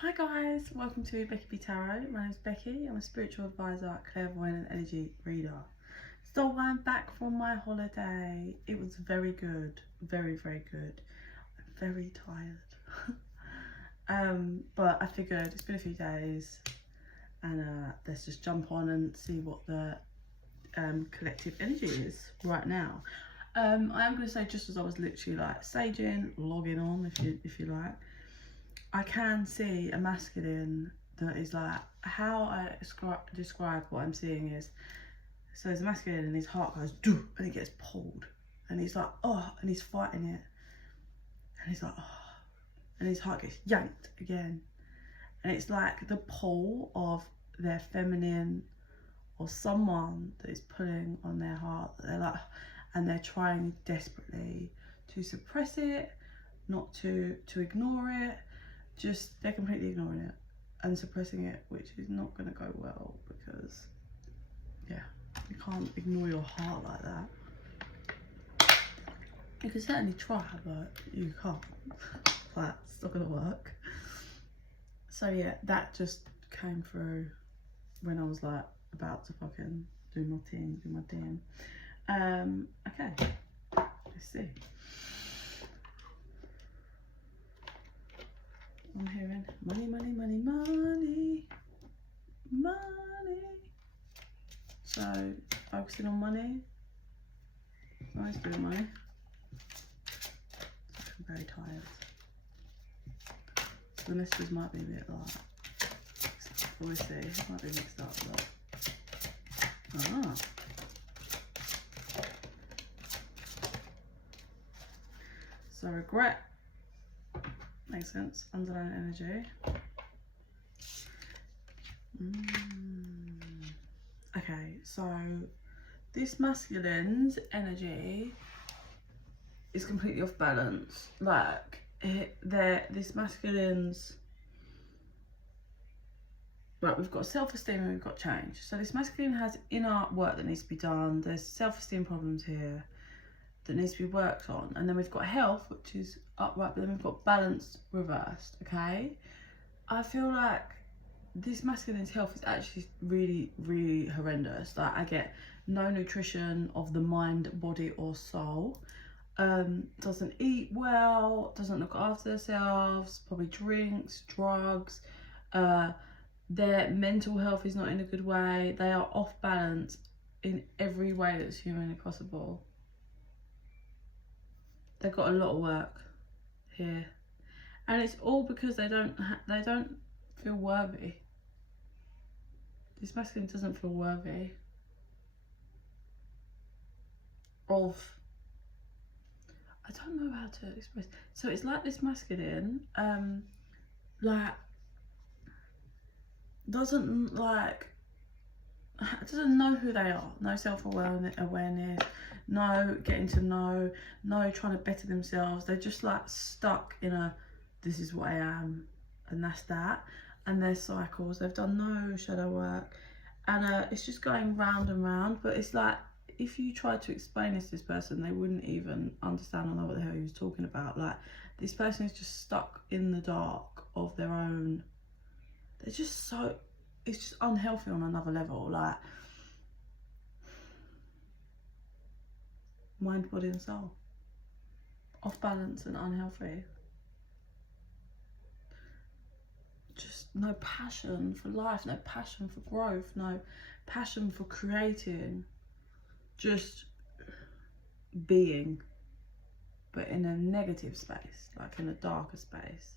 Hi guys, welcome to bekibtarot. My name's Becky. I'm a spiritual advisor, clairvoyant and energy reader. So I'm back from my holiday. It was very good, very good. I'm very tired. But I figured it's been a few days and let's just jump on and see what the collective energy is right now. I am going to say, just as I was literally like saging, logging on if you like, I can see a masculine that is like, how I describe what I'm seeing is, so there's a masculine and his heart goes doo, and it gets pulled and he's like, oh, and he's fighting it and he's like, oh, and his heart gets yanked again, and it's like the pull of their feminine or someone that is pulling on their heart, that they're like, and they're trying desperately to suppress it, not to ignore it. Just, they're completely ignoring it and suppressing it, which is not going to go well, because yeah, you can't ignore your heart like that. You can certainly try, but you can't. That's not going to work. So yeah, that just came through when I was like about to fucking do my thing. Okay, let's see. I'm hearing money, money, money, money, money. So focusing on money. Nice doing money. I'm very tired. The messages might be a bit like, we'll see, it might be mixed up, but so regret. Makes sense. Underlying energy. Okay, so this masculine's energy is completely off balance. Like, this masculine's, right, we've got self-esteem and we've got change. So this masculine has inner work that needs to be done. There's self-esteem problems here that needs to be worked on, and then we've got health, which is upright, but then we've got balance reversed. Okay, I feel like this masculine's health is actually really horrendous. Like, I get no nutrition of the mind, body or soul, doesn't eat well, doesn't look after themselves, probably drinks, drugs, their mental health is not in a good way. They are off balance in every way that's humanly possible. They've got a lot of work here, and it's all because they don't feel worthy. This masculine doesn't feel worthy of, I don't know how to express. So it's like this masculine, like doesn't know who they are. No self-awareness, no getting to know, no trying to better themselves. They're just like stuck in a, this is what I am and that's that, and their cycles. They've done no shadow work, and it's just going round and round. But it's like, if you try to explain this to this person, they wouldn't even understand or know what the hell he was talking about. Like, this person is just stuck in the dark of their own. They're just so, it's just unhealthy on another level. Like, mind, body and soul, off balance and unhealthy. Just no passion for life, no passion for growth, no passion for creating, just being, but in a negative space, like in a darker space.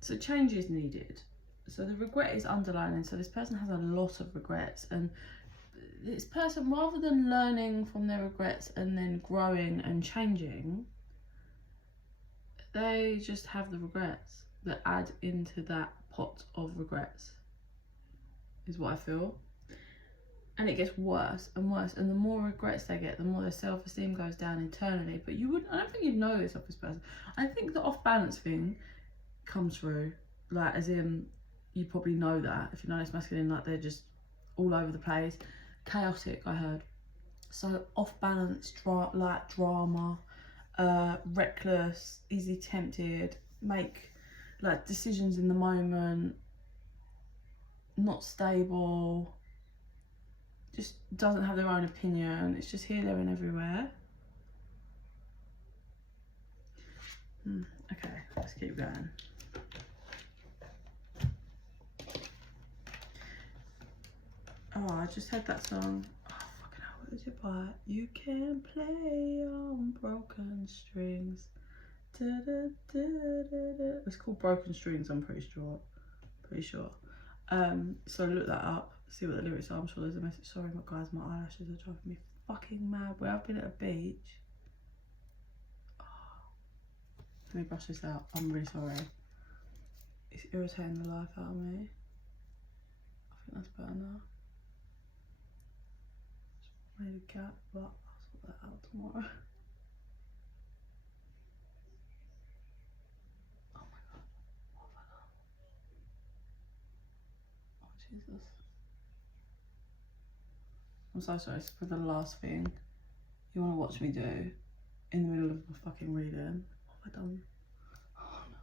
So change is needed. So the regret is underlining. So this person has a lot of regrets, and this person, rather than learning from their regrets and then growing and changing, they just have the regrets that add into that pot of regrets, is what I feel. And it gets worse and worse, and the more regrets they get, the more their self-esteem goes down internally. But I don't think you'd know this of this person. I think the off-balance thing comes through, like, as in, you probably know that if you know this masculine, like, they're just all over the place, chaotic, I heard. So off balance, like drama, reckless, easily tempted, make like decisions in the moment, not stable, just doesn't have their own opinion. It's just here, there and everywhere. Okay, let's keep going. Oh, I just had that song. Oh, fucking hell, what is it by? You can play on broken strings. Da, da, da, da, da. It's called Broken Strings, I'm pretty sure. So look that up, see what the lyrics are. I'm sure there's a message. Sorry, my guys, my eyelashes are driving me fucking mad. Where I've been at a beach. Oh. Let me brush this out. I'm really sorry. It's irritating the life out of me. I think that's better now. Just made a gap, but I'll sort that out tomorrow. Oh my god, what have I done? Oh Jesus. I'm so sorry, it's for the last thing you want to watch me do in the middle of a fucking reading. What have I done? Oh no.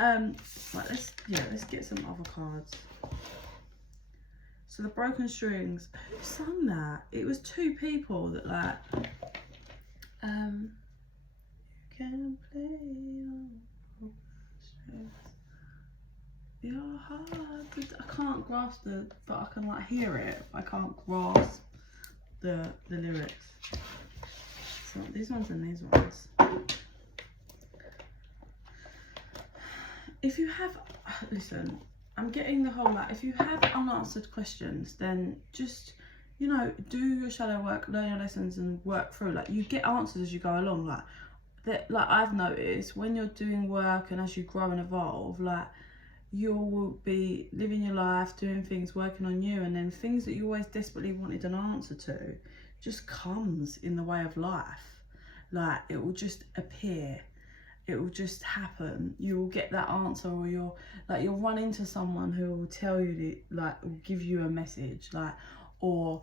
Okay, right, let's get some other cards. So the broken strings, who sung that? It was two people that like, you can play on broken strings. Your heart, I can't grasp but I can like hear it. I can't grasp the lyrics. So these ones and these ones. If you have, listen, I'm getting the whole like, if you have unanswered questions, then just, you know, do your shadow work, learn your lessons and work through. Like, you get answers as you go along. Like, that, like I've noticed when you're doing work and as you grow and evolve, like, you will be living your life, doing things, working on you, and then things that you always desperately wanted an answer to just comes in the way of life. Like, it will just appear. It will just happen. You will get that answer, or you'll run into someone who will tell you, like, will give you a message, like, or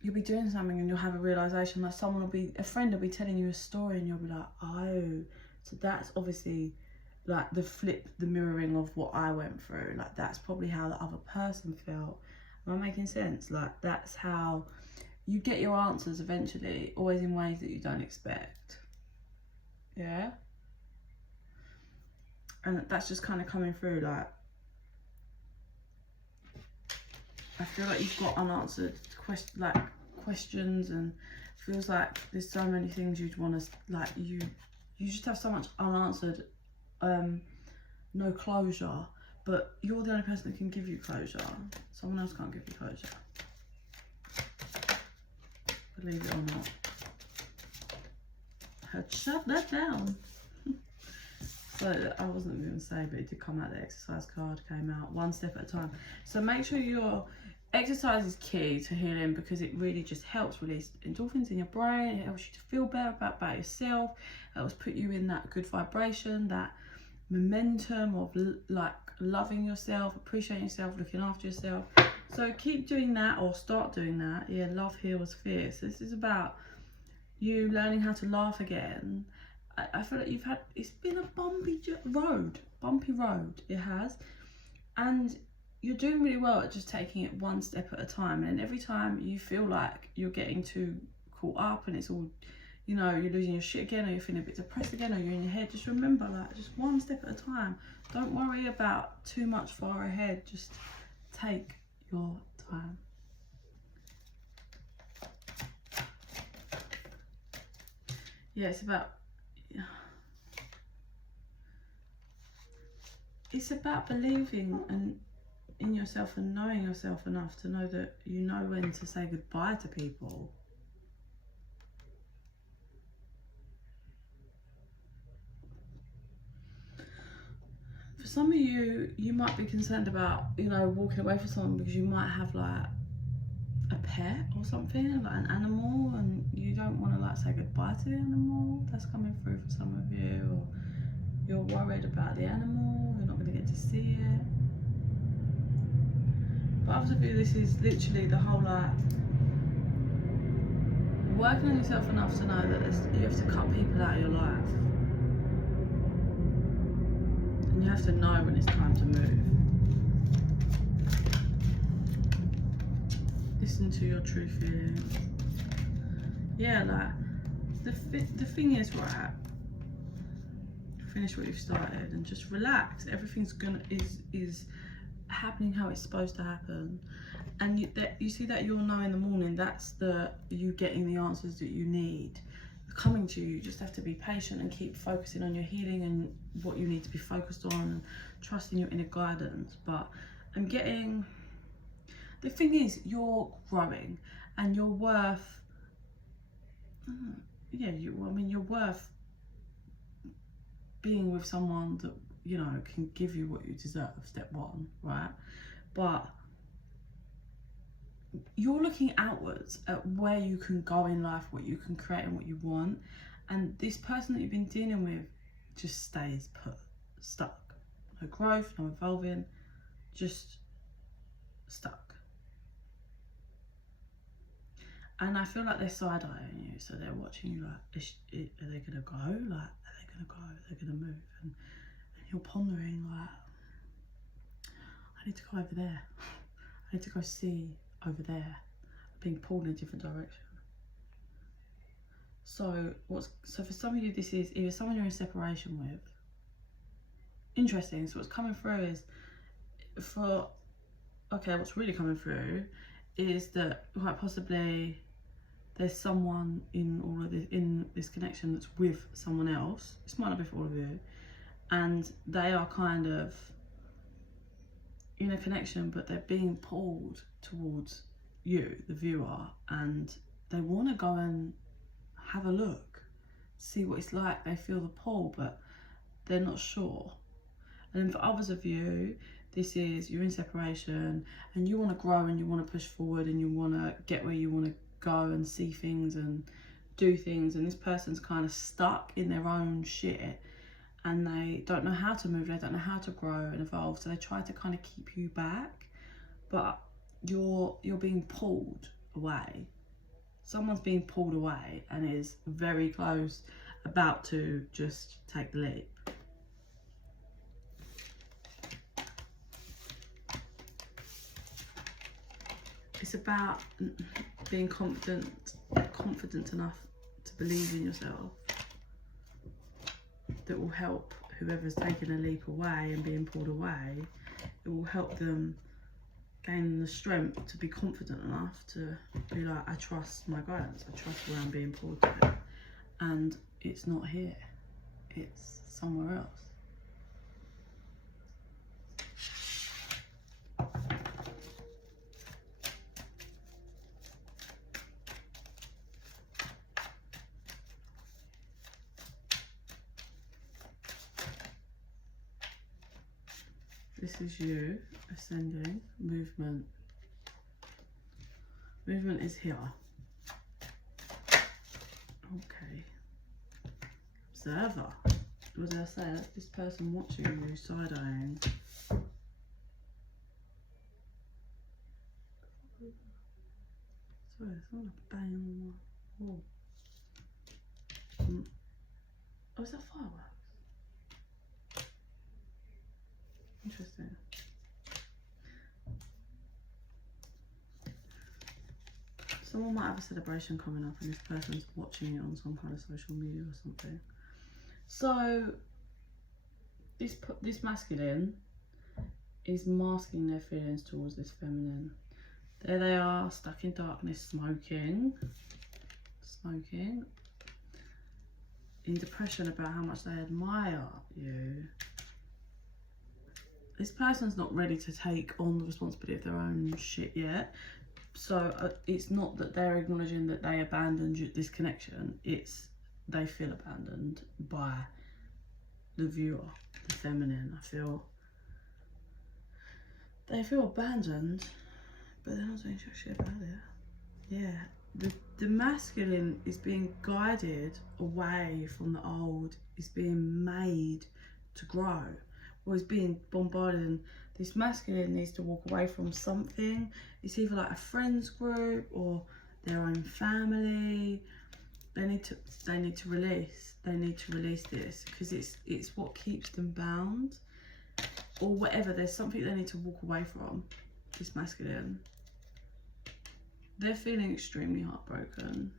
you'll be doing something and you'll have a realization, like a friend will be telling you a story and you'll be like, oh, so that's obviously like the mirroring of what I went through. Like, that's probably how the other person felt. Am I making sense? Like, that's how you get your answers eventually, always in ways that you don't expect. Yeah, and that's just kind of coming through. Like, I feel like you've got unanswered questions, and feels like there's so many things you'd want to, like, you just have so much unanswered, no closure, but you're the only person that can give you closure. Someone else can't give you closure, believe it or not. Shut that down. So I wasn't going to say, but it did come out. The exercise card came out, one step at a time. So make sure your exercise is key to healing, because it really just helps release endorphins in your brain. It helps you to feel better about yourself. It helps put you in that good vibration, that momentum of like loving yourself, appreciating yourself, looking after yourself. So keep doing that, or start doing that. Yeah, love heals fear. So this is about you learning how to laugh again. I feel like it's been a bumpy road, it has, and you're doing really well at just taking it one step at a time. And every time you feel like you're getting too caught up and it's all, you know, you're losing your shit again, or you're feeling a bit depressed again, or you're in your head, just remember, like, just one step at a time. Don't worry about too much far ahead, just take your time. Yeah, it's about believing in yourself and knowing yourself enough to know that you know when to say goodbye to people. For some of you, you might be concerned about, you know, walking away from someone because you might have like a pet or something, like an animal, and you don't want to like say goodbye to the animal. That's coming through for some of you. Or you're worried about the animal, you're not going to get to see it. But others of you, this is literally the whole like, working on yourself enough to know that you have to cut people out of your life. And you have to know when it's time to move. Listen to your true feelings. Yeah, like, the thing is, right, finish what you've started and just relax. Everything's is happening how it's supposed to happen. And you see that you'll know in the morning, that's you getting the answers that you need coming to you. You just have to be patient and keep focusing on your healing and what you need to be focused on, and trusting your inner guidance. But the thing is, you're growing and you're worth, you're worth being with someone that, you know, can give you what you deserve, step one, right? But you're looking outwards at where you can go in life, what you can create and what you want. And this person that you've been dealing with just stays stuck. No growth, no evolving, just stuck. And I feel like they're side-eyeing you, so they're watching you like, are they gonna go? Like, are they gonna go? Are they gonna move? And you're pondering like, I need to go over there. I need to go see over there, being pulled in a different direction. So for some of you, this is either someone you're in separation with. Interesting. So what's coming through is what's really coming through is that quite possibly there's someone in all of this, in this connection, that's with someone else. This might not be for all of you, and they are kind of in a connection, but they're being pulled towards you, the viewer, and they want to go and have a look, see what it's like. They feel the pull, but they're not sure. And then for others of you, this is, you're in separation and you want to grow and you want to push forward and you want to get where you want to go and see things and do things, and this person's kind of stuck in their own shit and they don't know how to move, they don't know how to grow and evolve, so they try to kind of keep you back, but you're being pulled away. Someone's being pulled away and is very close, about to just take the leap. It's about being confident enough to believe in yourself. That will help whoever's taking a leap away and being pulled away. It will help them gain the strength to be confident enough to be like, I trust my guidance, I trust where I'm being pulled to. And it's not here, it's somewhere else. This is you ascending, movement. Movement is here. Okay. Observer. What did I say? That's this person watching you, side-eyeing. Sorry, it's not a bang on the wall. Oh, is that fireworks? Interesting. Someone might have a celebration coming up and this person's watching it on some kind of social media or something. So this masculine is masking their feelings towards this feminine. There they are, stuck in darkness, smoking, in depression about how much they admire you. This person's not ready to take on the responsibility of their own shit yet. So it's not that they're acknowledging that they abandoned this connection. It's they feel abandoned by the viewer, the feminine. They feel abandoned, but they're not doing shit about it. Yeah, the masculine is being guided away from the old. Is being made to grow. Or is being bombarded, and this masculine needs to walk away from something. It's either like a friends group, or their own family. They need to release. They need to release this, because it's what keeps them bound, or whatever. There's something they need to walk away from. This masculine. They're feeling extremely heartbroken.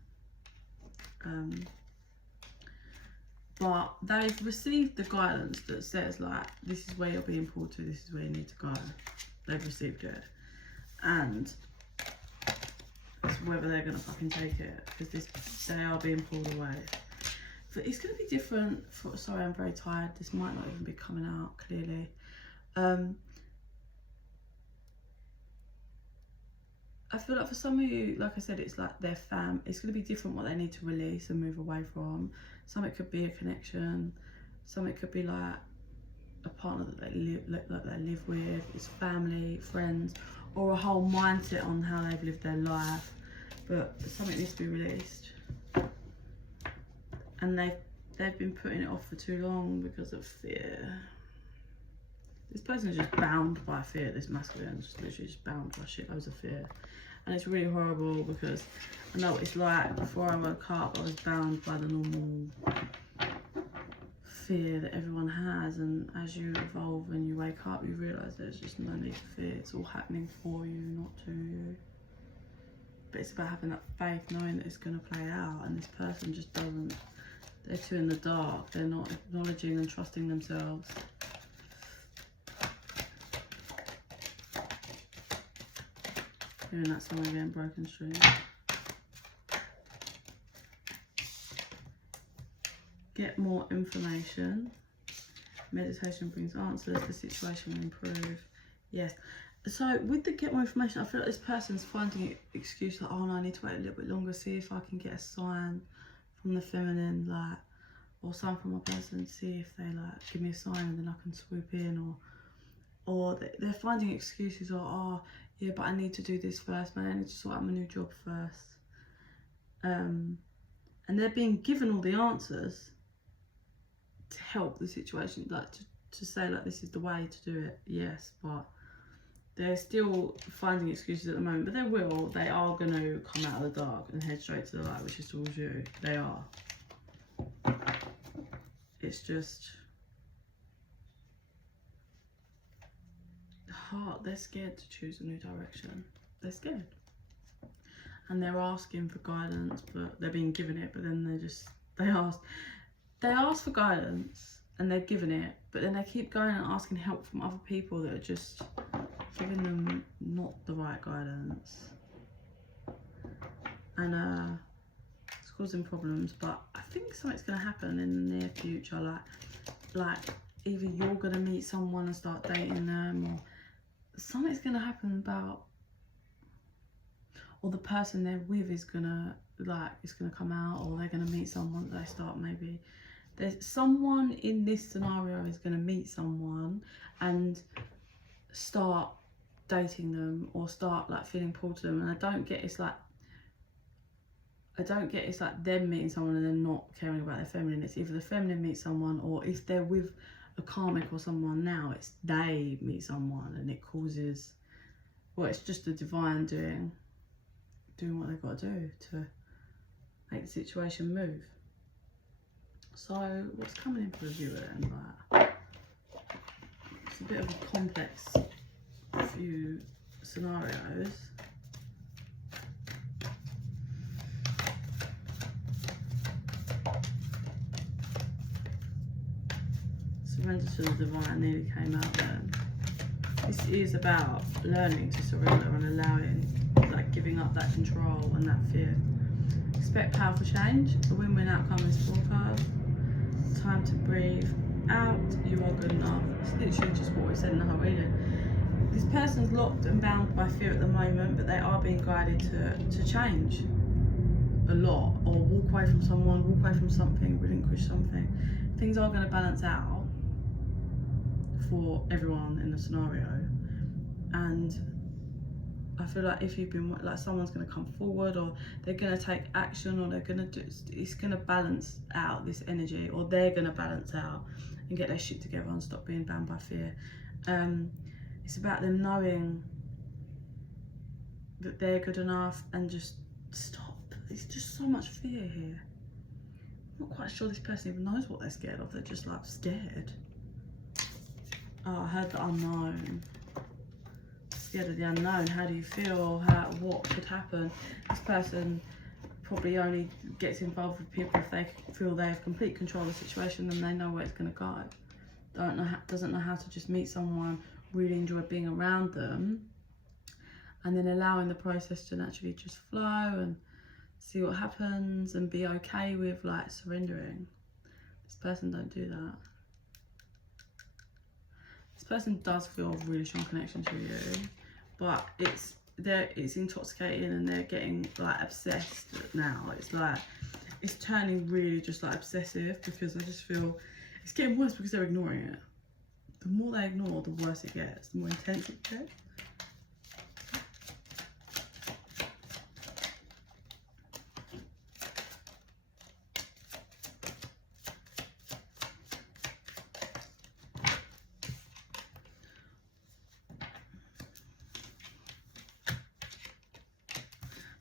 But they've received the guidance that says, like, this is where you're being pulled to, this is where you need to go. They've received it. And it's whether they're going to fucking take it, because they are being pulled away. But it's going to be different. Sorry, I'm very tired. This might not even be coming out clearly. I feel like for some of you, like I said, it's like their fam. It's going to be different what they need to release and move away from. Some it could be a connection. Some it could be like a partner that they live with. It's family, friends, or a whole mindset on how they've lived their life. But something needs to be released. And they've been putting it off for too long because of fear. This person is just bound by fear. This masculine is just literally just bound by shitloads of fear. And it's really horrible, because I know what it's like. Before I woke up, I was bound by the normal fear that everyone has. And as you evolve and you wake up, you realise there's just no need to fear. It's all happening for you, not to you. But it's about having that faith, knowing that it's going to play out. And this person just doesn't. They're too in the dark. They're not acknowledging and trusting themselves. Hearing that song again, Broken Street. Get more information. Meditation brings answers. The situation will improve. Yes. So with the get more information, I feel like this person's finding an excuse, like, oh no, I need to wait a little bit longer, see if I can get a sign from the feminine, like, or sign from my person, see if they like give me a sign and then I can swoop in, or they're finding excuses, or oh yeah, but I need to do this first, man, I need to sort out my new job first. And they're being given all the answers to help the situation, like to say, like, this is the way to do it, yes, but they're still finding excuses at the moment. But they are going to come out of the dark and head straight to the light, which is towards you. They are. It's just heart, they're scared to choose a new direction. They're scared. And they're asking for guidance, but they're being given it, but then they ask for guidance and they're given it, but then they keep going and asking help from other people that are just giving them not the right guidance. And it's causing problems, but I think something's gonna happen in the near future, like either you're gonna meet someone and start dating them, or something's gonna happen or the person they're with is gonna, like, it's gonna come out, or they're gonna meet someone that they start, maybe there's someone in this scenario is gonna meet someone and start dating them, or start like feeling pulled to them. And I don't get it's like them meeting someone and then not caring about their feminine. It's either the feminine meets someone, or if they're with a karmic or someone now, it's they meet someone and it causes, well, it's just the divine doing what they've got to do to make the situation move. So what's coming in for the viewer then? Like, it's a bit of a complex few scenarios. Surrender to the divine nearly came out then. This is about learning to surrender and allowing, like, giving up that control and that fear. Expect powerful change. A win-win outcome is forecast. Time to breathe out. You are good enough. It's literally just what we said in the whole reading. This person's locked and bound by fear at the moment, but they are being guided to change a lot, or walk away from someone, walk away from something, relinquish something. Things are going to balance out for everyone in the scenario. And I feel like if you've been, like, someone's going to come forward, or they're going to take action, or they're going to do, it's going to balance out this energy, or they're going to balance out and get their shit together and stop being bound by fear. It's about them knowing that they're good enough and just stop. There's just so much fear here. I'm not quite sure this person even knows what they're scared of. They're just like scared. Oh, I heard the unknown. Scared of the unknown. How do you feel? What could happen? This person probably only gets involved with people if they feel they have complete control of the situation and they know where it's going to go. Doesn't know how to just meet someone, really enjoy being around them, and then allowing the process to naturally just flow and see what happens and be okay with like surrendering. This person don't do that. This person does feel a really strong connection to you, but it's intoxicating and they're getting like obsessed now. It's like it's turning really just like obsessive, because I just feel it's getting worse because they're ignoring it. The more they ignore, the worse it gets, the more intense it gets.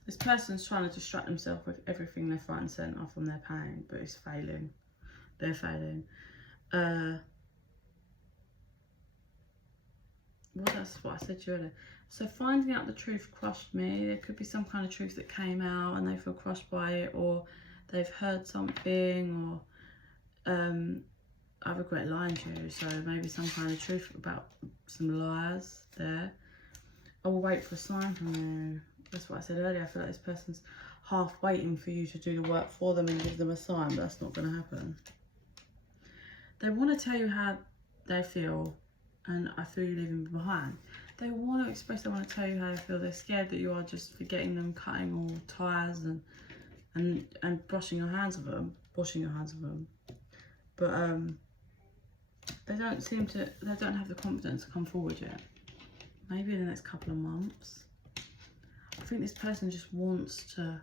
This person's trying to distract themselves with everything they're front and centre from their pain, but it's failing. They're failing. Well, that's what I said to you earlier. So finding out the truth crushed me. There could be some kind of truth that came out and they feel crushed by it, or they've heard something, or I regret lying to you. So maybe some kind of truth about some lies there. I will wait for a sign from you. That's what I said earlier. I feel like this person's half waiting for you to do the work for them and give them a sign, but that's not going to happen. They want to tell you how they feel, and I feel you leaving me behind. They want to express, they want to tell you how they feel. They're scared that you are just forgetting them, cutting all ties and brushing your hands of them, washing your hands of them. But they don't have the confidence to come forward yet. Maybe in the next couple of months. I think this person just wants to,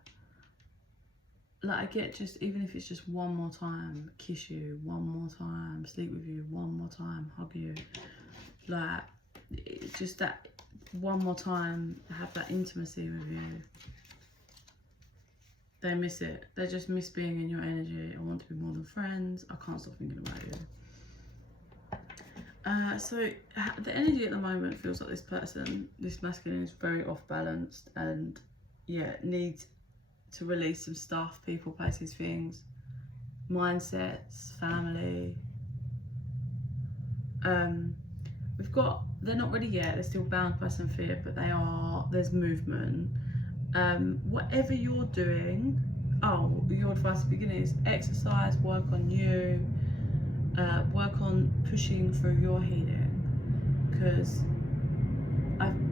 like, I get just, even if it's just one more time, kiss you, one more time, sleep with you, one more time, hug you. Like, it's just that one more time, have that intimacy with you. They miss it. They just miss being in your energy. I want to be more than friends. I can't stop thinking about you. So the energy at the moment feels like this person, this masculine, is very off balanced, and yeah, needs to release some stuff, people, places, things, mindsets, family. We've got, they're not ready yet, they're still bound by some fear, but they are, there's movement. Whatever you're doing, your advice at the beginning is exercise, work on you, work on pushing through your healing, because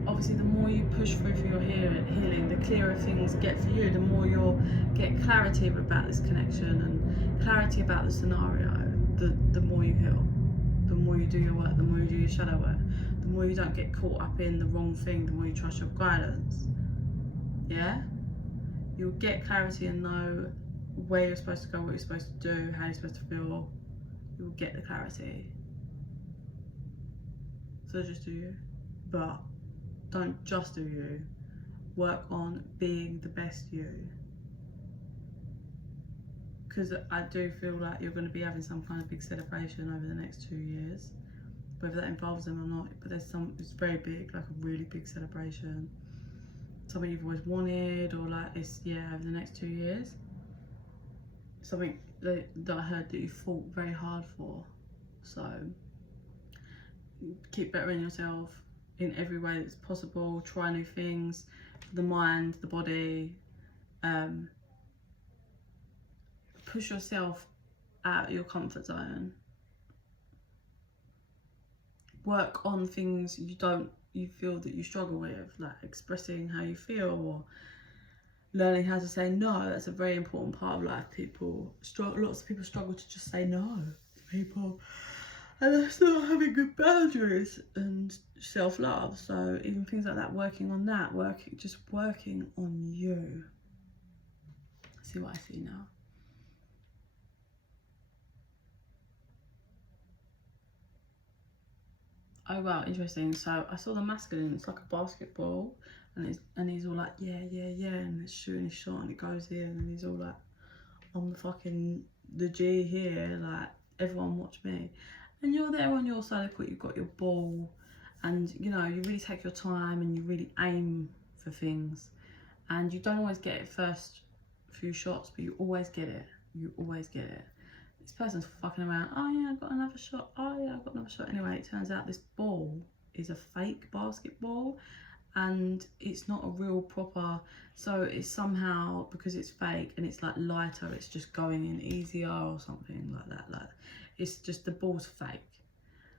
obviously the more you push through for your healing, the clearer things get for you, the more you'll get clarity about this connection and clarity about the scenario, the more you heal, the more you do your work, the more you do your shadow work, the more you don't get caught up in the wrong thing, the more you trust your guidance. Yeah? You'll get clarity and know where you're supposed to go, what you're supposed to do, how you're supposed to feel. You'll get the clarity. So just do you. But don't just do you. Work on being the best you. Because I do feel like you're going to be having some kind of big celebration over the next 2 years. Whether that involves them or not, but it's very big, like a really big celebration. Something you've always wanted, or like it's, over the next 2 years. Something that I heard that you fought very hard for. So keep bettering yourself in every way that's possible. Try new things for the mind, the body. Push yourself out of your comfort zone. Work on things you feel that you struggle with, like expressing how you feel, or learning how to say no. That's a very important part of life. Lots of people struggle to just say no to people, and that's not having good boundaries and self-love. So even things like that, working on that, just working on you. See what I see now. Oh wow, interesting. So I saw the masculine, it's like a basketball, And he's all like, yeah, and it's shooting his shot and it goes in, and he's all like, I'm the G here, like, everyone watch me. And you're there on your side of the court, you've got your ball, and you know, you really take your time and you really aim for things. And you don't always get it first few shots, but you always get it. You always get it. This person's fucking around. Oh yeah, I got another shot. Oh yeah, I got another shot. Anyway, it turns out this ball is a fake basketball, and it's not a real proper. So it's somehow, because it's fake and it's like lighter, it's just going in easier or something like that. Like, it's just the ball's fake.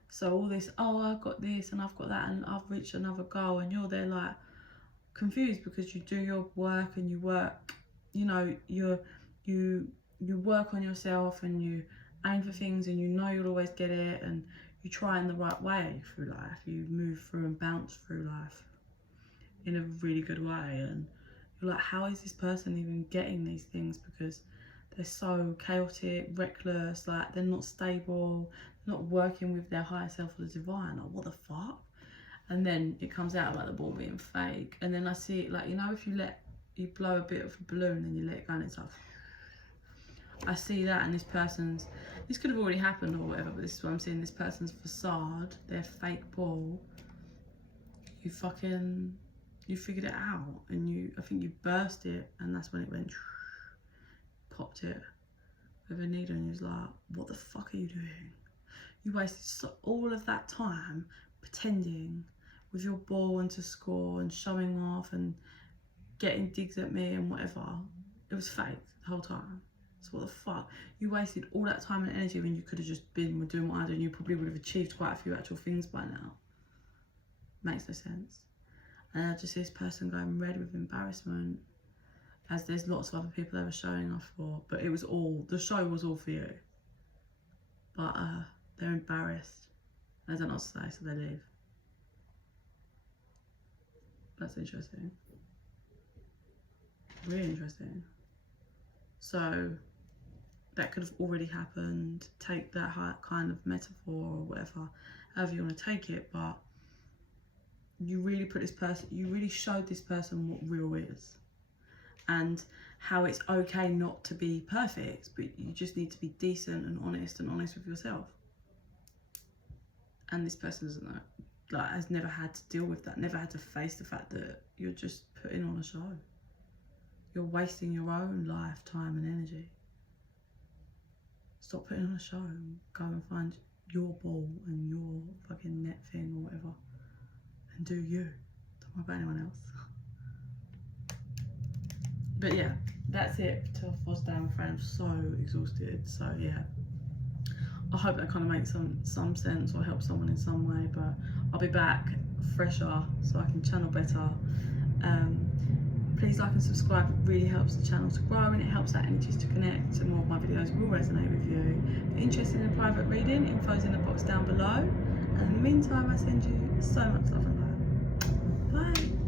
So all this, oh, I've got this and I've got that and I've reached another goal, and you're there like confused because you do your work and you work, you know, you work on yourself and you aim for things and you know you'll always get it, and you try in the right way through life. You move through and bounce through life in a really good way, and you're like, how is this person even getting these things? Because they're so chaotic, reckless, like they're not stable, they're not working with their higher self or the divine. Like, what the fuck? And then it comes out about the ball being fake, and then I see it like, you know, if you blow a bit of a balloon and you let it go and it's like, I see that, and this could have already happened or whatever, but this is what I'm seeing, this person's facade, their fake ball, you figured it out, and I think you burst it, and that's when it went, popped it with a needle, and you was like, what the fuck are you doing? You wasted all of that time pretending with your ball and to score and showing off and getting digs at me and whatever. It was fake the whole time. So what the fuck? You wasted all that time and energy when you could have just been doing what I do, and you probably would have achieved quite a few actual things by now. Makes no sense. And I just see this person going red with embarrassment, as there's lots of other people they were showing off for, but the show was all for you. But they're embarrassed. They don't know what to say, so they leave. That's interesting. Really interesting. So that could have already happened. Take that kind of metaphor or whatever, however you want to take it, but you really showed this person what real is, and how it's okay not to be perfect, but you just need to be decent and honest with yourself. And this person doesn't know, like, has never had to deal with that, never had to face the fact that you're just putting on a show. You're wasting your own life, time and energy. Stop putting on a show and go and find your ball and your fucking net thing or whatever, and do you. Don't worry about anyone else. But yeah, that's it for today, I'm afraid. I'm so exhausted. So yeah, I hope that kind of makes some sense or helps someone in some way, but I'll be back fresher so I can channel better. Please like and subscribe, it really helps the channel to grow, and it helps our energies to connect, and more of my videos will resonate with you. If you're interested in a private reading, info's in the box down below. And in the meantime, I send you so much love and light. Bye.